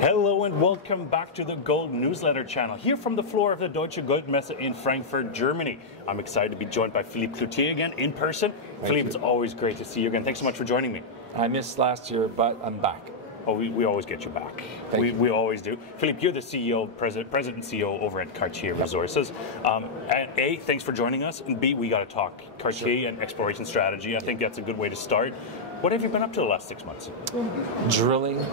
Hello and welcome back to the Gold Newsletter channel, here from the floor of the Deutsche Goldmesse in Frankfurt, Germany. I'm excited to be joined by Philippe Cloutier again in person. Philippe, it's always great to see you again. Thanks so much for joining me. I missed last year, but I'm back. Oh, we always get you back. We always do. Philippe, you're the CEO, President and CEO over at Cartier Resources. And A, thanks for joining us, and B, we got to talk Cartier and exploration strategy. I think that's a good way to start. What have you been up to the last 6 months? Drilling.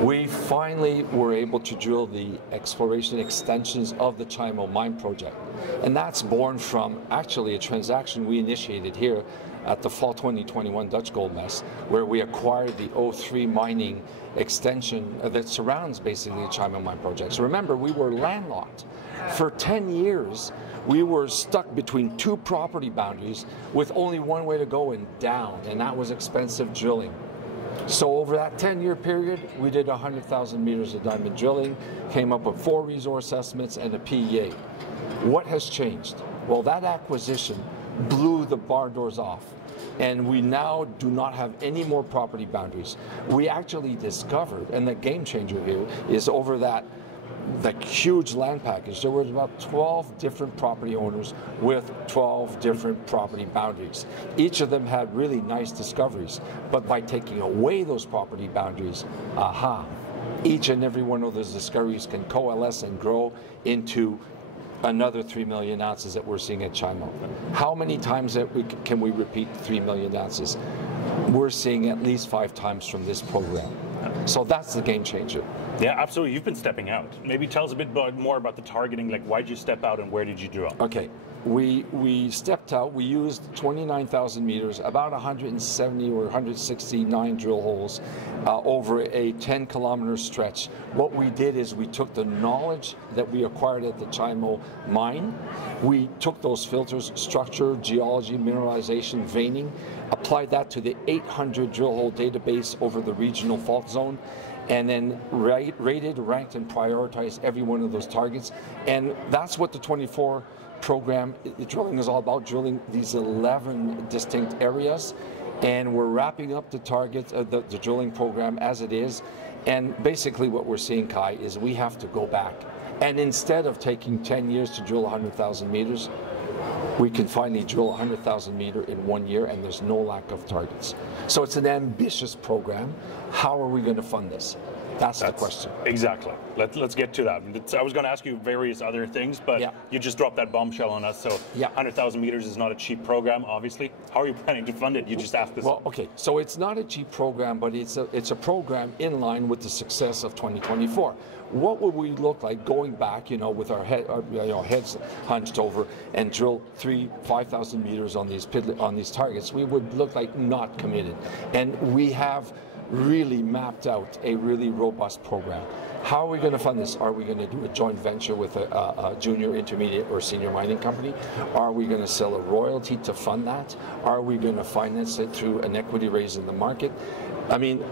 We finally were able to drill the exploration extensions of the Chimo mine project. And that's born from actually a transaction we initiated here at the Fall 2021 Dutch Goldmesse, where we acquired the O3 mining extension that surrounds basically the Chimo mine project. So remember, we were landlocked. For 10 years, we were stuck between two property boundaries with only one way to go and down, and that was expensive drilling. So over that 10-year period, we did 100,000 meters of diamond drilling, came up with 4 resource estimates and a PEA. What has changed? Well, that acquisition blew the barn doors off, and we now do not have any more property boundaries. We actually discovered, and the game changer here is over that huge land package, there was about 12 different property owners with 12 different property boundaries. Each of them had really nice discoveries, but by taking away those property boundaries, each and every one of those discoveries can coalesce and grow into another 3 million ounces that we're seeing at Chimo. How many times can we repeat 3 million ounces? We're seeing at least 5 times from this program. So that's the game changer. Yeah, absolutely. You've been stepping out. Maybe tell us a bit more about the targeting, like why did you step out and where did you drill? Okay, we stepped out. We used 29,000 meters, about 170 or 169 drill holes over a 10-kilometer stretch. What we did is we took the knowledge that we acquired at the Chimo mine, we took those filters, structure, geology, mineralization, veining, applied that to the 800 drill hole database over the regional fault zone, and then rated, ranked, and prioritized every one of those targets. And that's what the 24 program, the drilling is all about, drilling these 11 distinct areas. And we're wrapping up the target, the drilling program as it is. And basically what we're seeing, Kai, is we have to go back. And instead of taking 10 years to drill 100,000 meters, we can finally drill 100,000 meters in 1 year, and there's no lack of targets. So it's an ambitious program. How are we going to fund this? That's the question. Exactly. Let's get to that. I was going to ask you various other things, but you just dropped that bombshell on us. So 100,000 meters is not a cheap program, obviously. How are you planning to fund it? You just asked this. Well, okay. So it's not a cheap program, but it's a program in line with the success of 2024. What would we look like going back, with our heads hunched over and drill 5,000 meters on these targets? We would look like not committed. And we have really mapped out a really robust program. How are we going to fund this? Are we going to do a joint venture with a junior, intermediate, or senior mining company? Are we going to sell a royalty to fund that? Are we going to finance it through an equity raise in the market? I mean,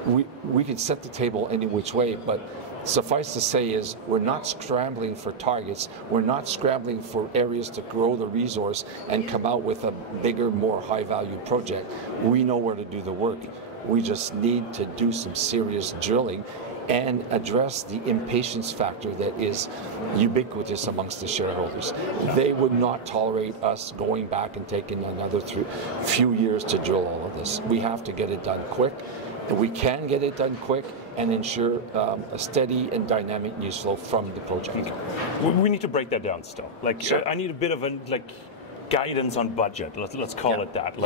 we could set the table any which way, but suffice to say is we're not scrambling for targets. We're not scrambling for areas to grow the resource and come out with a bigger, more high-value project. We know where to do the work. We just need to do some serious drilling and address the impatience factor that is ubiquitous amongst the shareholders. They would not tolerate us going back and taking another few years to drill all of this. We have to get it done quick. We can get it done quick and ensure a steady and dynamic news flow from the project. Okay. We need to break that down still. I need a bit of guidance on budget. Let's call it that.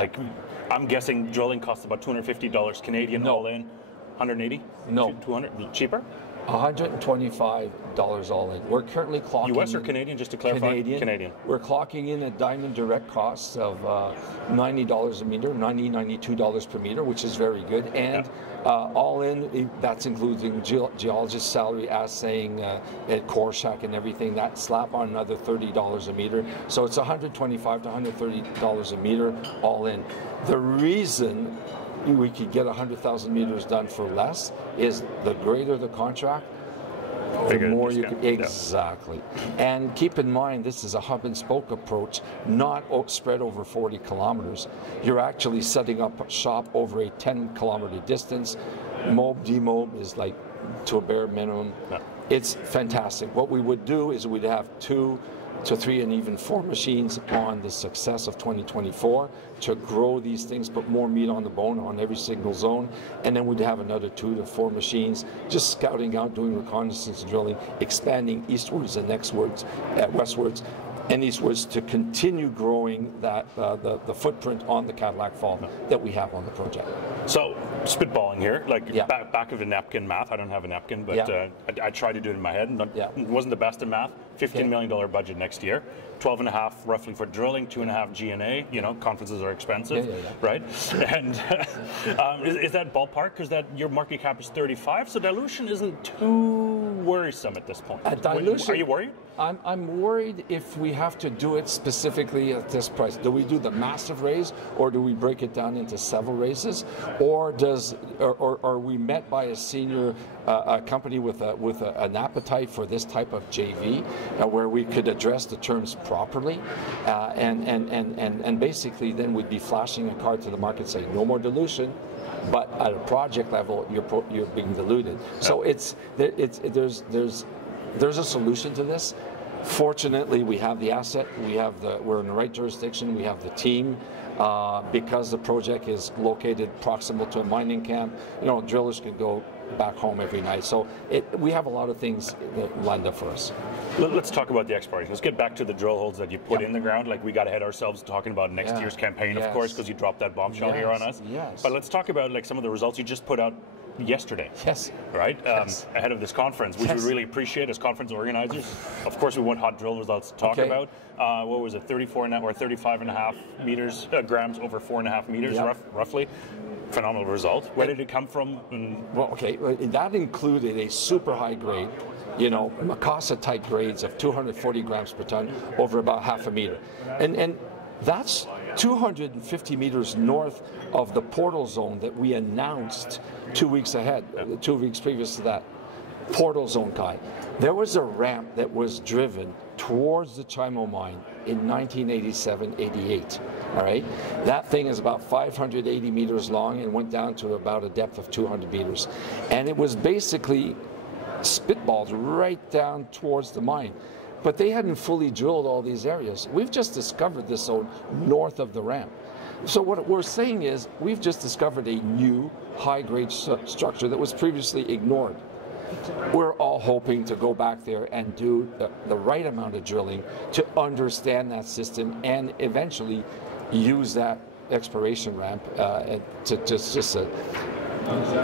I'm guessing drilling costs about $250 Canadian all in. 180? No. 200? Cheaper? $125 all in. We're currently clocking US or Canadian, just to clarify? Canadian. We're clocking in a diamond direct cost of $90 a meter, $92 per meter, which is very good. And all in, that's including geologist salary, assaying, at core shack and everything. That slap on another $30 a meter. So it's $125 to $130 a meter all in. The reason we could get 100,000 meters done for less is the greater the contract, the more you can. Exactly. And keep in mind, this is a hub and spoke approach, not spread over 40 kilometers. You're actually setting up shop over a 10-kilometer distance. mob, demob is like to a bare minimum. Yeah. It's fantastic. What we would do is we'd have 2 to 3 and even 4 machines on the success of 2024 to grow these things, put more meat on the bone on every single zone, and then we'd have another 2 to 4 machines just scouting out, doing reconnaissance drilling, expanding eastwards and westwards and eastwards to continue growing that the footprint on the Cadillac Fault that we have on the project. So, spitballing here, like back of the napkin math. I don't have a napkin, but I tried to do it in my head, and it wasn't the best in math. $15 million budget next year, 12.5 roughly for drilling, 2.5 G&A. You know, conferences are expensive, right? And is that ballpark? Because your market cap is 35, so dilution isn't too worrisome at this point. Dilution. Are you worried? I'm worried if we have to do it specifically at this price. Do we do the massive raise, or do we break it down into several raises, or are we met by a senior company with an appetite for this type of JV, where we could address the terms properly, and basically then we'd be flashing a card to the market saying no more dilution. But at a project level, you're being diluted. So there's a solution to this. Fortunately, we have the asset. We're in the right jurisdiction. We have the team. Because the project is located proximal to a mining camp, you know, drillers can go back home every night. So we have a lot of things that lined up for us. Let's talk about the exploration. Let's get back to the drill holes that you put in the ground. Like, we got ahead ourselves talking about next year's campaign, of course, because you dropped that bombshell here on us. Yes. But let's talk about like some of the results you just put out yesterday. Yes. Right? Ahead of this conference, which we really appreciate as conference organizers. Of course, we want hot drill results to talk about. What was it, 35.5 meters, grams over 4.5 meters, roughly. Phenomenal result. Where did it come from? Well, that included a super high grade, you know, Macassa type grades of 240 grams per ton over about half a meter. And that's 250 meters north of the portal zone that we announced 2 weeks ahead, 2 weeks previous to that. Portal zone, Kai. There was a ramp that was driven towards the Chimo mine in 1987-88. All right, that thing is about 580 meters long and went down to about a depth of 200 meters, and it was basically spitballed right down towards the mine. But they hadn't fully drilled all these areas. We've just discovered this zone north of the ramp. So what we're saying is we've just discovered a new high-grade structure that was previously ignored. We're all hoping to go back there and do the right amount of drilling to understand that system and eventually use that exploration ramp to just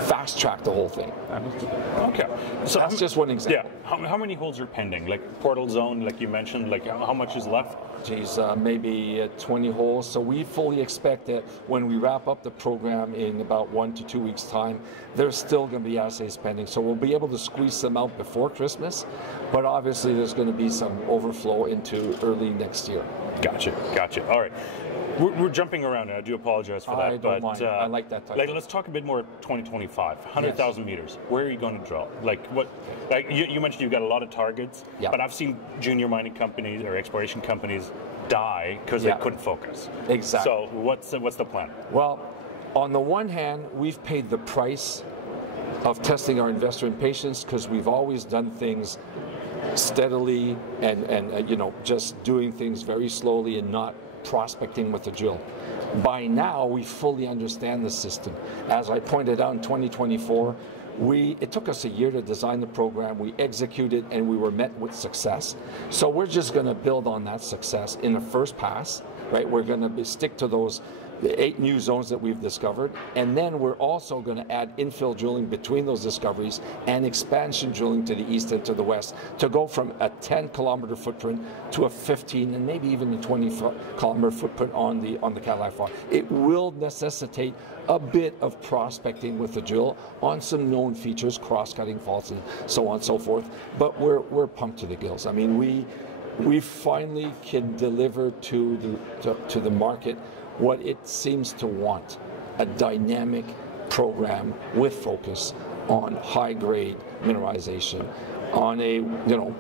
fast track the whole thing. Okay, so that's just one example. Yeah, how many holes are pending? Like portal zone, like you mentioned, like how much is left? Geez, maybe 20 holes. So we fully expect that when we wrap up the program in about 1 to 2 weeks' time, there's still going to be assays pending. So we'll be able to squeeze them out before Christmas, but obviously there's going to be some overflow into early next year. Gotcha. All right. We're jumping around, and I do apologize for that. I don't mind. I like that type. Let's talk a bit more 2025. 100,000 meters. Where are you going to drill? Like what? Like you mentioned, you've got a lot of targets, but I've seen junior mining companies or exploration companies die because they couldn't focus. Exactly. So what's the plan? Well, on the one hand, we've paid the price of testing our investor impatience because we've always done things steadily and you know, just doing things very slowly and not prospecting with the drill. By now, we fully understand the system. As I pointed out in 2024, it took us a year to design the program, we executed, and we were met with success. So we're just going to build on that success in the first pass, right? We're going to stick to the 8 new zones that we've discovered, and then we're also going to add infill drilling between those discoveries and expansion drilling to the east and to the west to go from a 10-kilometer footprint to a 15 and maybe even a 20-kilometer footprint on the Cadillac Fault. It will necessitate a bit of prospecting with the drill on some known features, cross-cutting faults and so on and so forth, but we're pumped to the gills. I mean, we finally can deliver to the market what it seems to want, a dynamic program with focus on high-grade mineralization on a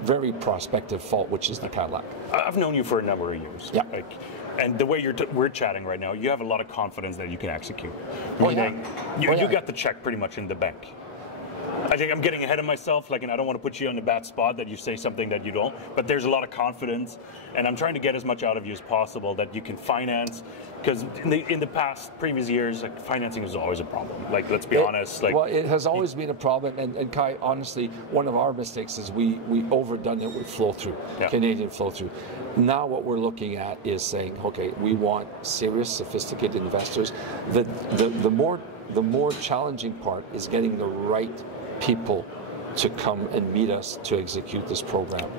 very prospective fault, which is the Cadillac. I've known you for a number of years. Yeah. Like, And the way we're chatting right now, you have a lot of confidence that you can execute. Oh, yeah. You got the check pretty much in the bank. I think I'm getting ahead of myself, and I don't want to put you on the bad spot that you say something that you don't, but there's a lot of confidence, and I'm trying to get as much out of you as possible that you can finance, because in the previous years, financing is always a problem. Let's be honest. Well, it has always been a problem, and Kai, honestly, one of our mistakes is we overdone it with flow-through, Canadian flow-through. Now what we're looking at is saying, okay, we want serious, sophisticated investors. The more challenging part is getting the right people to come and meet us to execute this program.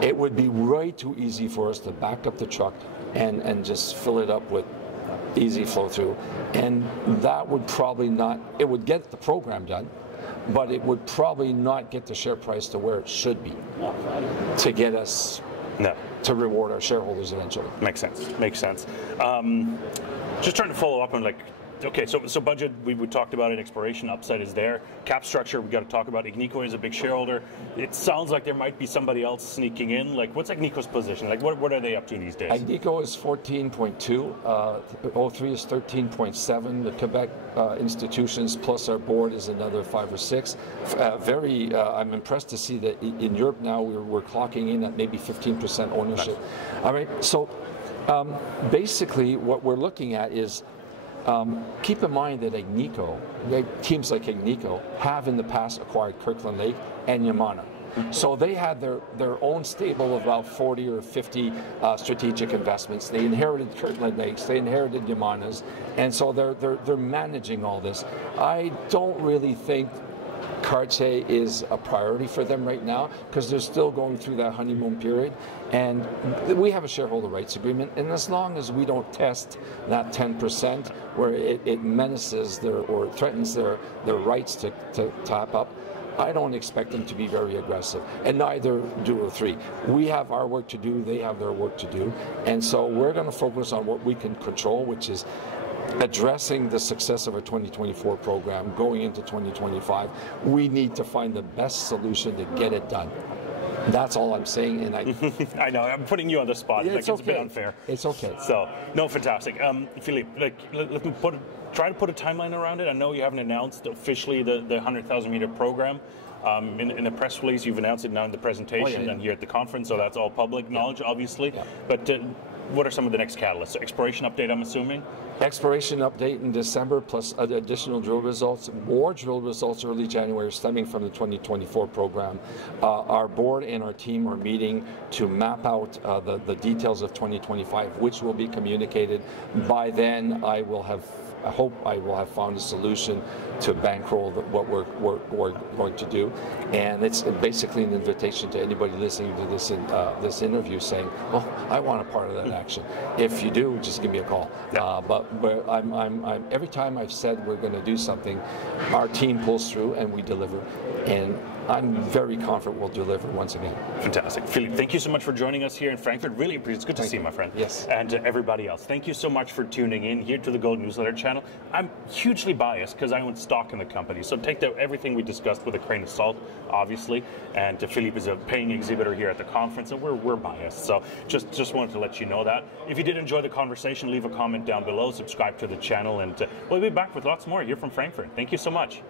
It would be way too easy for us to back up the truck and just fill it up with easy flow through. And that would probably not, it would get the program done, but it would probably not get the share price to where it should be to get us to reward our shareholders eventually. Makes sense. Just trying to follow up on okay, so budget, we talked about it, exploration upside is there. Cap structure, we got to talk about. Agnico is a big shareholder. It sounds like there might be somebody else sneaking in. What's Agnico's position? What are they up to these days? Agnico is 14.2, O3 is 13.7. The Quebec institutions plus our board is another 5 or 6. I'm impressed to see that in Europe now we're clocking in at maybe 15% ownership. Nice. All right, so basically what we're looking at is keep in mind that Agnico, teams like Agnico, have in the past acquired Kirkland Lake and Yamana. So they had their own stable of about 40 or 50 strategic investments. They inherited Kirkland Lakes, they inherited Yamanas, and so they're managing all this. I don't really think Cartier is a priority for them right now because they're still going through that honeymoon period, and we have a shareholder rights agreement, and as long as we don't test that 10% where it menaces or threatens their rights to top up, I don't expect them to be very aggressive, and neither do O3. We have our work to do, they have their work to do, and so we're going to focus on what we can control, which is addressing the success of our 2024 program going into 2025. We need to find the best solution to get it done. That's all I'm saying, and I know I'm putting you on the spot. Yeah, it's a bit unfair. It's okay. So no, fantastic. Philippe, let me try to put a timeline around it. I know you haven't announced officially the 100,000 meter program. In the press release, you've announced it now in the presentation and here at the conference, so that's all public knowledge, obviously. Yeah. But what are some of the next catalysts? Exploration update, I'm assuming? Exploration update in December, plus additional drill results, more drill results early January stemming from the 2024 program. Our board and our team are meeting to map out the details of 2025, which will be communicated. By then, I hope I will have found a solution to bankroll what we're going to do, and it's basically an invitation to anybody listening to this interview saying, "Oh, I want a part of that action." If you do, just give me a call. Yeah. But I'm every time I've said we're going to do something, our team pulls through and we deliver, and I'm very confident we'll deliver once again. Fantastic. Philippe, thank you so much for joining us here in Frankfurt. Really appreciate it. It's good to see you, my friend. Yes. And to everybody else, thank you so much for tuning in here to the Gold Newsletter channel. I'm hugely biased because I own stock in the company, so take everything we discussed with a grain of salt, obviously. And Philippe is a paying exhibitor here at the conference, and we're biased. So just wanted to let you know that. If you did enjoy the conversation, leave a comment down below, subscribe to the channel, and we'll be back with lots more here from Frankfurt. Thank you so much.